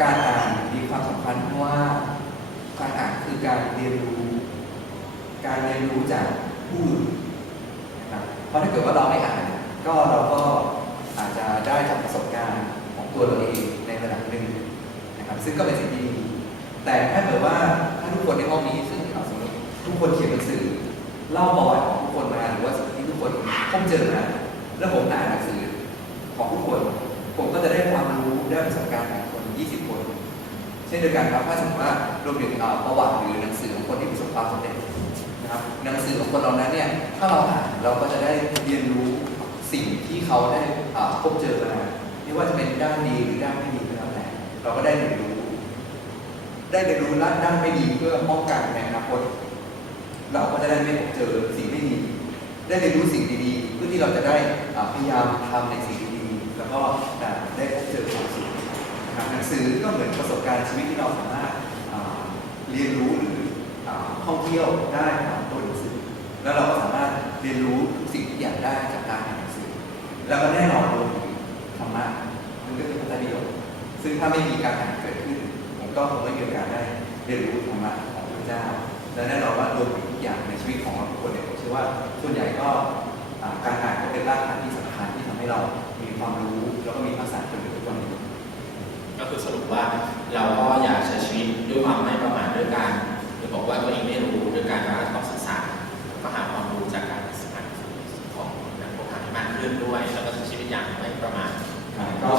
การอ่านมีความสำคัญเพราะว่าการอ่านคือการเรียนรู้ การเรียนรู้จากผู้อื่นนะครับเพราะถ้าเกิดว่าเราไม่อ่าน ก็เราก็อาจจะได้จากประสบการณ์ของตัวเราเองในระดับหนึ่งนะครับ ซึ่งก็เป็นสิ่งดีแต่ถ้าเกิดว่าถ้าทุกคนในห้องนี้ซึ่งสมมติทุกคนเขียนหนังสือเล่าบอยของทุกคนมาหรือว่าสิ่งที่ทุกคนพบเจอมาแล้วผมอ่านหนัง ช่นเดียวกันครับถ้าสมมติว่ารวมถึงเอ่อประวัติหรือหนังสือของคนที่ประสบความสำเร็จนะครับหนังสือของคนเหล่านั้นเนี่ยถ้าเราอ่านเราก็จะได้เรียนรู้สิ่งที่เขาได้พบเจอมาไม่ว่าจะเป็นด้านดีหรือด้านไม่ดีก็แล้วแต่เราก็ได้เรียนรู้ ได้เรียนรู้ด้านด้านไม่ดีเพื่อป้องกันในอนาคตเราก็จะได้ไม่พบเจอสิ่งไม่ดีได้เรียนรู้สิ่งดีๆเพื่อที่เราจะได้พยายามทำในสิ่งดีๆแล้วก็ได้ นะครับหนังสือก็เหมือนประสบการณ์ชีวิตที่เราสามารถเรียนรู้หรืออ่าท่องเที่ยวได้ผ่านตัวหนังสือ แล้วเราก็สามารถเรียนรู้ทุกสิ่งทุกอย่างได้จากการอ่านหนังสือ แล้วก็แน่นอนรวมถึงธรรมะมันก็คือพระไตรปิฎกซึ่งถ้าไม่มีการอ่านเกิดขึ้นผมก็คงไม่มีโอกาสได้เรียนรู้ธรรมะของพระเจ้า และแน่นอนว่ารวมถึงทุกอย่างในชีวิตของเราทุกคนเนี่ยผมเชื่อว่าส่วนใหญ่ก็การอ่านก็เป็นรากฐานที่สำคัญที่ทำให้เรามีความรู้แล้วก็มีทักษะจนถึงทุกวันนี้ คือสรุปว่าเราก็อยากใช้ชีวิตด้วยความไม่ประมาทด้วยการหรือบอกว่าตัวเองไม่รู้ด้วยการมาขอศึกษาก็หาความรู้จากการศึกษาของนักพวกหาให้มากขึ้นด้วย แล้วก็ใช้ชีวิตอย่างไม่ประมาทก็